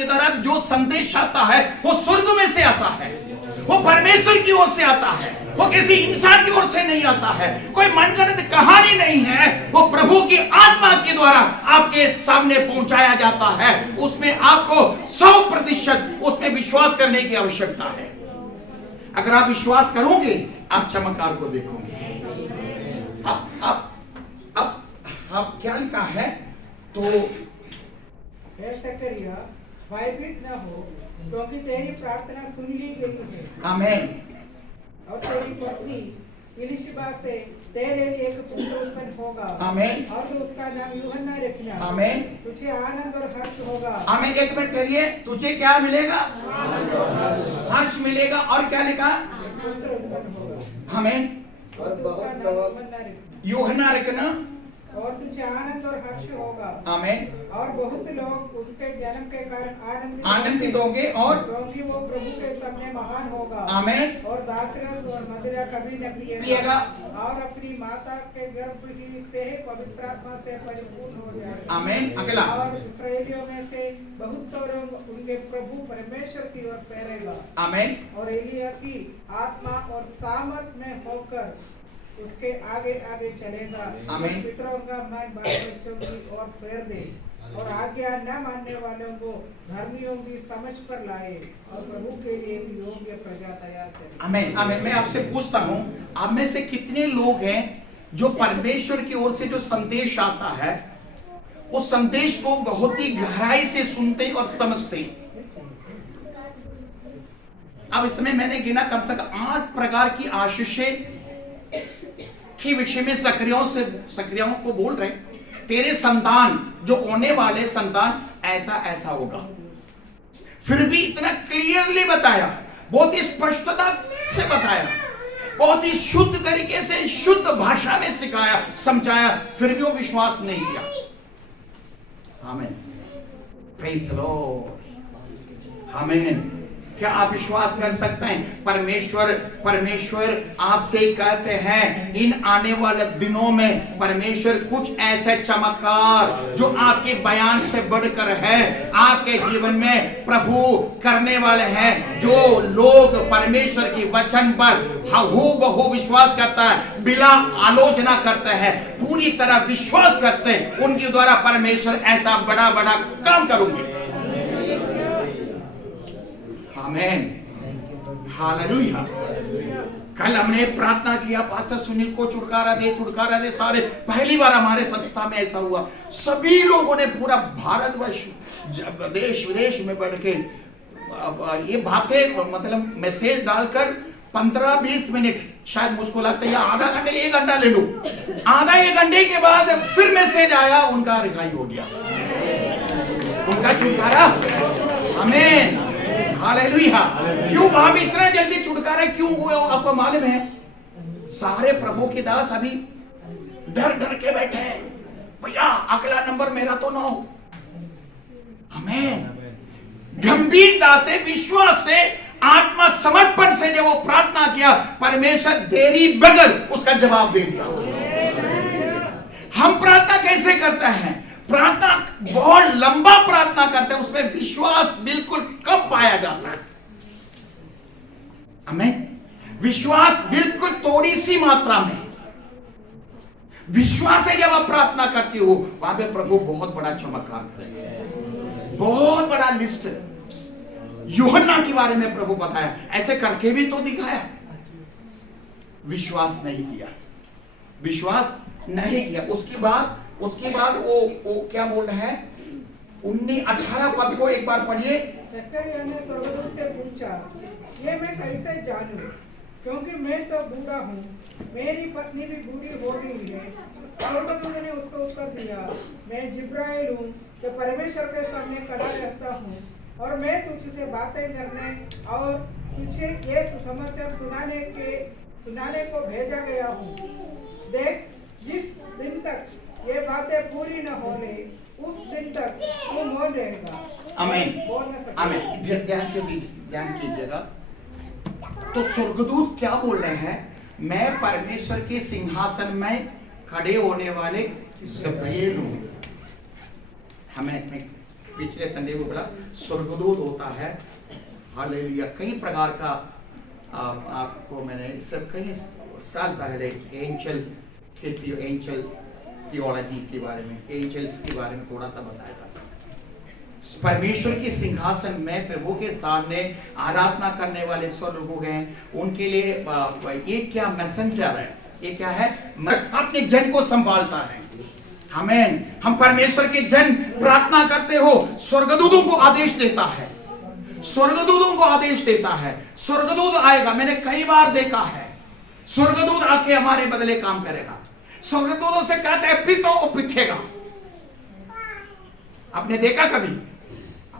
के द्वारा जो संदेश आता है वो स्वर्ग में से आता है, वो परमेश्वर की ओर से आता है, वो किसी इंसान की ओर से नहीं आता है, कोई मनगढ़ंत कहानी नहीं है, वो प्रभु की आत्मा के द्वारा आपके सामने पहुंचाया जाता है। उसमें आपको 100% उसमें विश्वास करने की आवश्यकता है। अगर आप विश्वास करोगे आप चमत्कार को देखोगे। अब क्या लिखा है? तो जकरिया भयभीत न हो, क्योंकि तेरी प्रार्थना सुन ली गई है। आमीन। और तेरी पत्नी इलिशिबा से तेरे लिए एक पुत्र उत्पन्न होगा। आमीन। और तो उसका नाम यूहन्ना रखना। आमीन। तुझे आनंद और हर्ष होगा। आमीन। एक मिनट ठहरिए, तुझे क्या मिलेगा? हर्ष मिलेगा। और क्या लिखा? पुत्र उत्पन्न होगा। आमीन। और तो उसका नाम यूहन्ना रखना। यूहन्ना रखना। और तुझे आनंद और हर्ष होगा। आमीन। और बहुत लोग उसके जन्म के कारण आनंदित होंगे, और क्योंकि वो प्रभु के सामने महान होगा। आमीन। और दाखरस और मदिरा कभी न पिएगा। और अपनी माता के गर्भ ही से पवित्र आत्मा से परिपूर्ण हो जाएगा। आमीन। अगला। और इस्राएलियों में से बहुत लोग उनके प्रभु परमेश्वर की ओर फेरेगा। आमीन। और एलिया की आत्मा और सामर्थ में होकर उसके आगे आगे चलेगा। आमीन। पितरों का मन बाल बच्चों की ओर फेर दे, और आज्ञा न मानने वालों को धर्मियों की समझ पर लाए, और प्रभु के लिए एक योग्य प्रजा तैयार करे। आमीन। आमीन। मैं आपसे पूछता हूँ, आप में से कितने लोग हैं जो परमेश्वर की ओर से जो संदेश आता है उस संदेश को बहुत ही गहराई से सुनते और समझते? अब इसमें मैंने गिना कर सका 8 प्रकार की आशीषें के विषय में सक्रियाओं को बोल रहे, तेरे संतान जो होने वाले संतान ऐसा ऐसा होगा। फिर भी इतना क्लियरली बताया, बहुत ही स्पष्टता से बताया, बहुत ही शुद्ध तरीके से शुद्ध भाषा में सिखाया, समझाया, फिर भी वो विश्वास नहीं किया। आमीन। Praise the Lord. आमीन। क्या आप विश्वास कर सकते हैं? परमेश्वर आपसे कहते हैं इन आने वाले दिनों में परमेश्वर कुछ ऐसे चमत्कार जो आपके बयान से बढ़कर है आपके जीवन में प्रभु करने वाले हैं। जो लोग परमेश्वर की वचन पर हूबहू विश्वास करता है, बिना आलोचना करते हैं, पूरी तरह विश्वास करते हैं, उनके द्वारा परमेश्वर ऐसा बड़ा बड़ा काम करूंगे। आमीन। हालेलुया। कल हमने प्रार्थना किया, पास्टर सुनील को छुटकारा दे। सारे पहली बार हमारे संस्था में ऐसा हुआ, सभी लोगों ने पूरा भारतवर्ष देश विदेश में बैठ के ये बातें मतलब मैसेज डालकर 15-20 मिनट, शायद मुझको लगता है आधा घंटे 1 घंटा ले लो, आधा 1 घंटे के बाद फिर मैसेज आया, उनका रिहाई हो गया, उनका छुटकारा। आमीन। हालेलुया। क्यों आप इतना जल्दी छुटकारा क्यों हुए? आपको मालूम है सारे प्रभु के दास अभी डर डर के बैठे हैं, भैया अगला नंबर मेरा तो ना हो। आमीन। गंभीरता से, विश्वास से, आत्मा समर्पण से जब वो प्रार्थना किया, परमेश्वर देरी बगैर उसका जवाब दे दिया। हम प्रार्थना कैसे करते हैं? प्रार्थना बहुत लंबा प्रार्थना करते हैं, उसमें विश्वास बिल्कुल कम पाया जाता है। आमीन। विश्वास बिल्कुल थोड़ी सी मात्रा में विश्वास है। जब आप प्रार्थना करती हो वहां पे प्रभु बहुत बड़ा चमत्कार करेगा, बहुत बड़ा लिस्ट। यूहन्ना के बारे में प्रभु बताया, ऐसे करके भी तो दिखाया, विश्वास नहीं किया, विश्वास नहीं किया। उसके बाद वो क्या बोल रहा है? 19-18 पद को एक बार पढ़िए। जकरिया ने स्वर्गदूत से पूछा, ये मैं कैसे जानूं, क्योंकि मैं तो बूढ़ा हूँ, मेरी पत्नी भी बूढ़ी हो गई है। स्वर्गदूत ने उसको उत्तर दिया, मैं जिब्राइल हूँ जो परमेश्वर के सामने खड़ा रहता हूँ, और मैं तुझसे बातें करने और तुझे ये सुसमाचार सुनाने को भेजा गया हूँ। देख, जिस दिन तक ये बातें पूरी न हो ले, उस दिन तक तू मौन रहेगा। आमीन। आमीन। ध्यान कीजिएगा। तो स्वर्गदूत क्या बोल रहे हैं? मैं परमेश्वर के सिंहासन में खड़े होने वाले जिब्राइल हूं। हमें पिछले संडे में बोला स्वर्गदूत होता है, हालेलुया। कई प्रकार का आपको मैंने इससे कई साल पहले एंजल थियोलॉजी के बारे में, एंजल्स के बारे में थोड़ा सा बताया था। परमेश्वर की सिंहासन में प्रभु के सामने आराधना करने वाले स्वर्गदूत हैं, उनके लिए ये क्या मैसेंजर है, ये क्या है, अपने जन को संभालता है। आमीन। हम परमेश्वर के जन प्रार्थना करते हो, स्वर्गदूतों को आदेश देता है, स्वर्गदूतों को आदेश देता है। स्वर्गदूत आएगा, मैंने कई बार देखा है, स्वर्गदूत आके हमारे बदले काम करेगा। स्वर्गदूतों से कहते हैं पीटो, वो पीटेगा। आपने देखा कभी?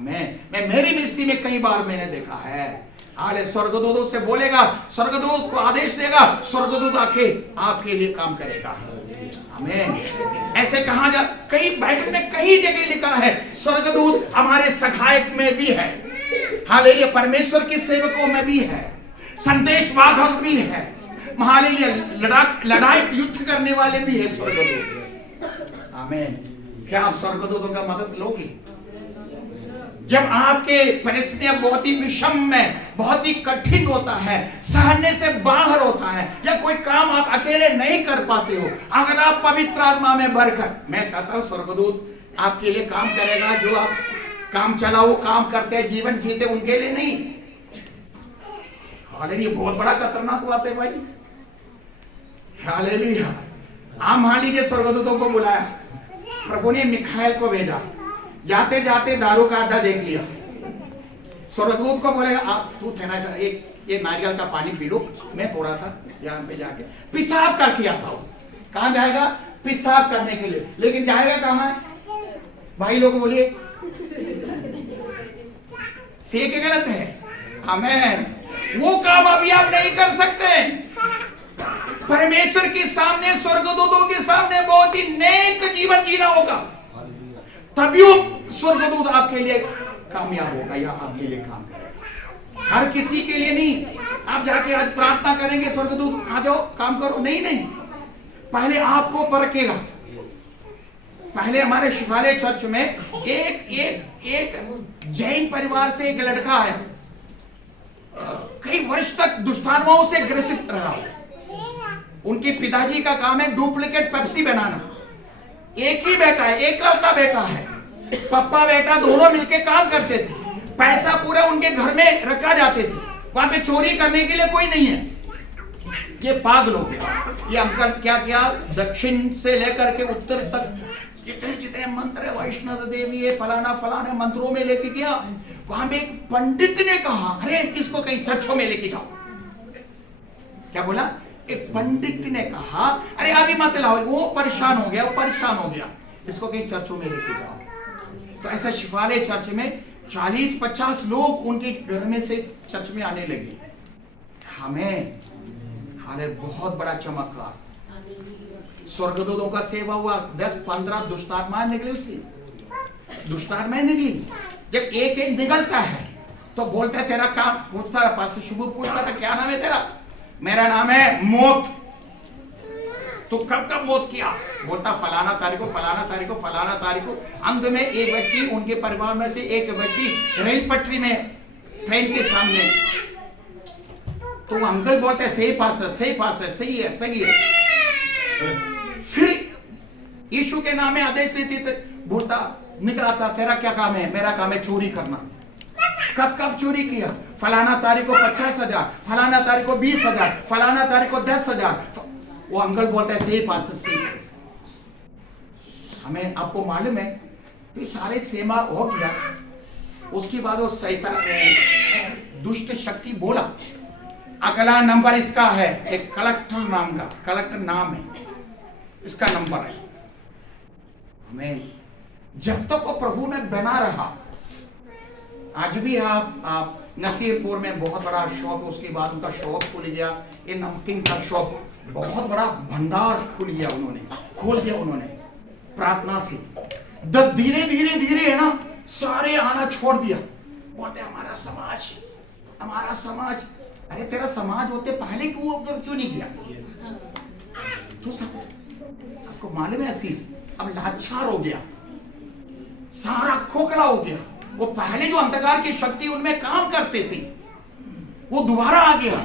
मैं मेरी मिस्ट्री में कई बार मैंने देखा है। हाले स्वर्गदूतों से बोलेगा, स्वर्गदूत को आदेश देगा, स्वर्गदूत आके आपके लिए काम करेगा। आमीन। ऐसे कहा जा, कई बाइबल में कई जगह लिखा है स्वर्गदूत हमारे सहायक में भी है। हालेलुया। परमेश्वर के सेवकों में भी है, संदेश वाहक भी है, हालेलुया, लड़ाई युद्ध करने वाले भी है स्वर्गदूत। आमीन। क्या आप स्वर्गदूतों का मदद लोगे? जब आपके परिस्थितियां बहुत ही विषम में, बहुत ही कठिन होता है, सहने से बाहर होता है, या कोई काम आप अकेले नहीं कर पाते हो, अगर आप पवित्र आत्मा में भरकर, मैं कहता हूं स्वर्गदूत आपके लिए काम करेगा। जो आप काम चलाओ, काम करते हैं, जीवन जीते, उनके लिए नहीं। हालेलुया। बहुत बड़ा खतरनाक बात है भाई। हालेलुया। आप मान लीजिए स्वर्गदूतों को बुलाया, प्रभु ने मिखाएल को भेजा, जाते जाते दारू का अड्डा देख लिया, स्वर्गदूत को बोलेगा आप तू थे ना, एक नारियल का पानी पी लो, मैं थोड़ा सा यहाँ पे जाके पेशाब करके आता हूँ। कहाँ जाएगा? पेशाब करने के लिए। लेकिन जाएगा कहाँ? भाई लोग बोलिए, सीख गलत है। हमें वो काम अभी आप नहीं कर सकते। परमेश्वर के सामने, स्वर्गदूतों के सामने बहुत ही नेक जीवन जीना होगा, तभी वो स्वर्गदूत आपके लिए कामयाब होगा या आपके लिए काम करेगा। हर किसी के लिए नहीं। आप जाके आज प्रार्थना करेंगे स्वर्गदूत आ जाओ काम करो, नहीं नहीं, पहले आपको परखेगा। पहले हमारे शिवालय चर्च में एक जैन परिवार से एक लड़का है, कई वर्ष तक दुष्टात्माओं से ग्रसित रहा। उनके पिताजी का काम है डुप्लीकेट पेप्सी बनाना। एक ही बेटा है, एकलौता बेटा है, पप्पा बेटा दोनों मिलके काम करते थे, पैसा पूरा उनके घर में रखा जाते थे, वहां पे चोरी करने के लिए कोई नहीं है। ये पागल हो गया। ये अंकल क्या क्या दक्षिण से लेकर के उत्तर तक जितने जितने मंत्र है, वैष्णव देवी है, फलाना फलाने मंत्रों में लेके गया। वहां पे एक पंडित ने कहा अरे इसको कहीं चर्चों में लेके जाओ। क्या बोला? एक पंडित ने कहा अरे अभी मत लाओ, वो परेशान हो गया, इसको कहीं चर्चों में लेके जाओ। तो ऐसा शिवालय चर्च में 40-50 लोग उनके घर में से चर्च में आने लगे। हमें हाले बहुत बड़ा चमत्कार, स्वर्गदूतों का सेवा हुआ। 10-15 दुष्टात्माएं निकली, उससे दुष्टात्माएं निकली। जब एक एक निकलता है तो बोलता है तेरा काम, पूछता है पास शुभ पूछता था क्या नाम है तेरा? मेरा नाम है मौत। तो कब कब मौत किया? बोलता फलाना तारीख को, फलाना तारीख को, फलाना तारीख को। अंत में एक व्यक्ति, उनके परिवार में से एक व्यक्ति रेल पटरी में, ट्रेन के सामने, तो अंकल बोलते हैं सही पास्टर, सही पास्टर, सही है, सही है। फिर यीशु के नाम में आदेश देते थे, बोलता निकला था तेरा क्या काम है? मेरा काम है चोरी करना। कब कब चोरी किया? फलाना तारीख को 50,000, फलाना तारीख को 20,000, फलाना तारीख को 10,000। वो अंकल बोलता है सही पास्टर, सही। हमें आपको मालूम है तो सारे सेवा हो गया। उसके बाद वो शैतान दुष्ट शक्ति बोला अगला नंबर इसका है, एक कलेक्टर नाम का, कलेक्टर नाम है इसका नंबर है। हमें जब तक वो प्रभु में बना रहा, आज भी आप नसीरपुर में बहुत बड़ा शॉप, उसके बाद उनका शॉप खुल गया, ये नमकीन का शॉप, बहुत बड़ा भंडार खोल दिया उन्होंने प्रार्थना से। धीरे धीरे धीरे है ना, सारे आना छोड़ दिया। बोलते हमारा समाज। अरे तेरा समाज होते पहले क्यों नहीं किया? तो सब आपको मालूम है, फिर अब लाचार हो गया। सारा खोखला हो गया। वो पहले जो अंधकार की शक्ति उनमें काम करते थे वो दोबारा आ गया।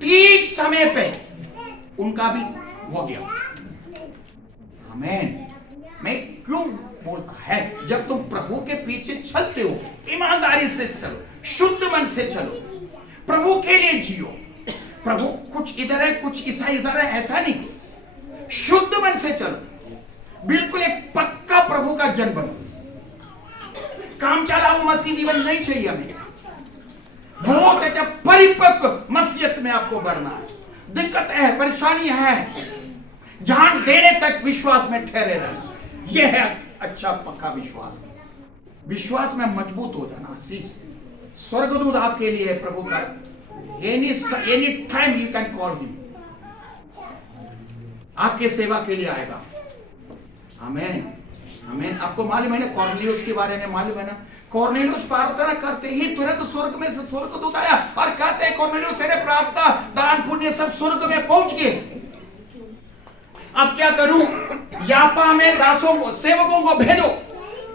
ठीक समय पे उनका भी हो गया। आमीन। मैं क्यों बोलता है, जब तुम प्रभु के पीछे चलते हो, ईमानदारी से चलो, शुद्ध मन से चलो, प्रभु के लिए जियो। प्रभु कुछ इधर है कुछ इधर है ऐसा नहीं, शुद्ध मन से चलो, बिल्कुल एक पक्का प्रभु का जन बनो। काम चलाओ मसीह जीवन नहीं चाहिए हमें। बहुत अच्छा परिपक्व मसीहत में आपको बढ़ना है। दिक्कत है, परेशानी है, जान देने तक विश्वास में ठहरे रहना, यह है अच्छा पक्का विश्वास। विश्वास में मजबूत हो जाना। स्वर्गदूत आपके लिए है प्रभु का। Any time you can call him, आपके सेवा के लिए आएगा। आमीन आमीन। आपको मालूम है ना कॉर्नेलियुस के बारे में, मालूम है ना, कॉर्नेलियुस प्रार्थना करते ही तुरंत स्वर्ग में से स्वर्गदूत आया और कहते हैं कॉर्नेलियुस तेरे प्रार्थना दान पुण्य सब स्वर्ग में पहुंच गए। अब क्या करूं? यापा में दासों सेवकों को भेजो।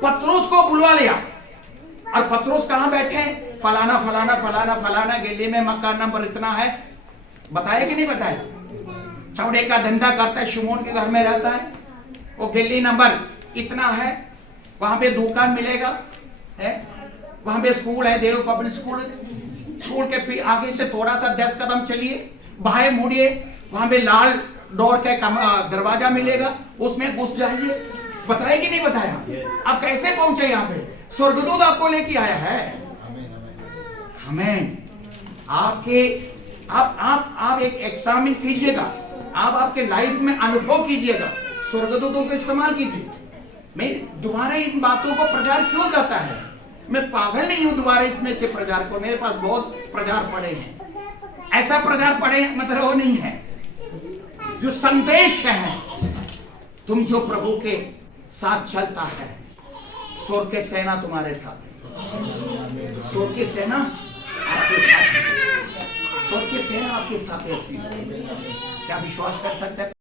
पत्रोस को बुलवा लिया और पत्रोस कहां बैठे? फलाना फलाना फलाना फलाना गली में मकान नंबर इतना है। बताया कि नहीं बताया? चौड़े का धंधा करता है, शिमोन के घर में रहता है, वो गली नंबर इतना है, वहां पे दुकान मिलेगा है, वहां पे स्कूल है, देव पब्लिक स्कूल। स्कूल के आगे से थोड़ा सा 10 कदम चलिए, बाएं मुड़िए, वहां पे लाल डोर का दरवाजा मिलेगा, उसमें घुस जाइए। बताया कि नहीं बताया? आप कैसे पहुंचे यहाँ पे? स्वर्गदूत आपको लेके आया है। हमें आपके आप एक एग्जामिन कीजिएगा, आप आपके लाइफ में अनुभव कीजिएगा, स्वर्गदूतों को इस्तेमाल कीजिए। मैं दोबारा इन बातों को प्रचार क्यों करता है? मैं पागल नहीं हूं दोबारा इसमें से प्रचार को। मेरे पास बहुत प्रचार पड़े हैं, ऐसा प्रचार पड़े मतलब वो नहीं है जो संदेश है। तुम जो प्रभु के साथ चलता है, स्वर्ग के सेना तुम्हारे साथ है। स्वर्ग की सेना आपके साथ है, स्वर्ग की सेना आपके साथ है। क्या विश्वास कर सकते हैं?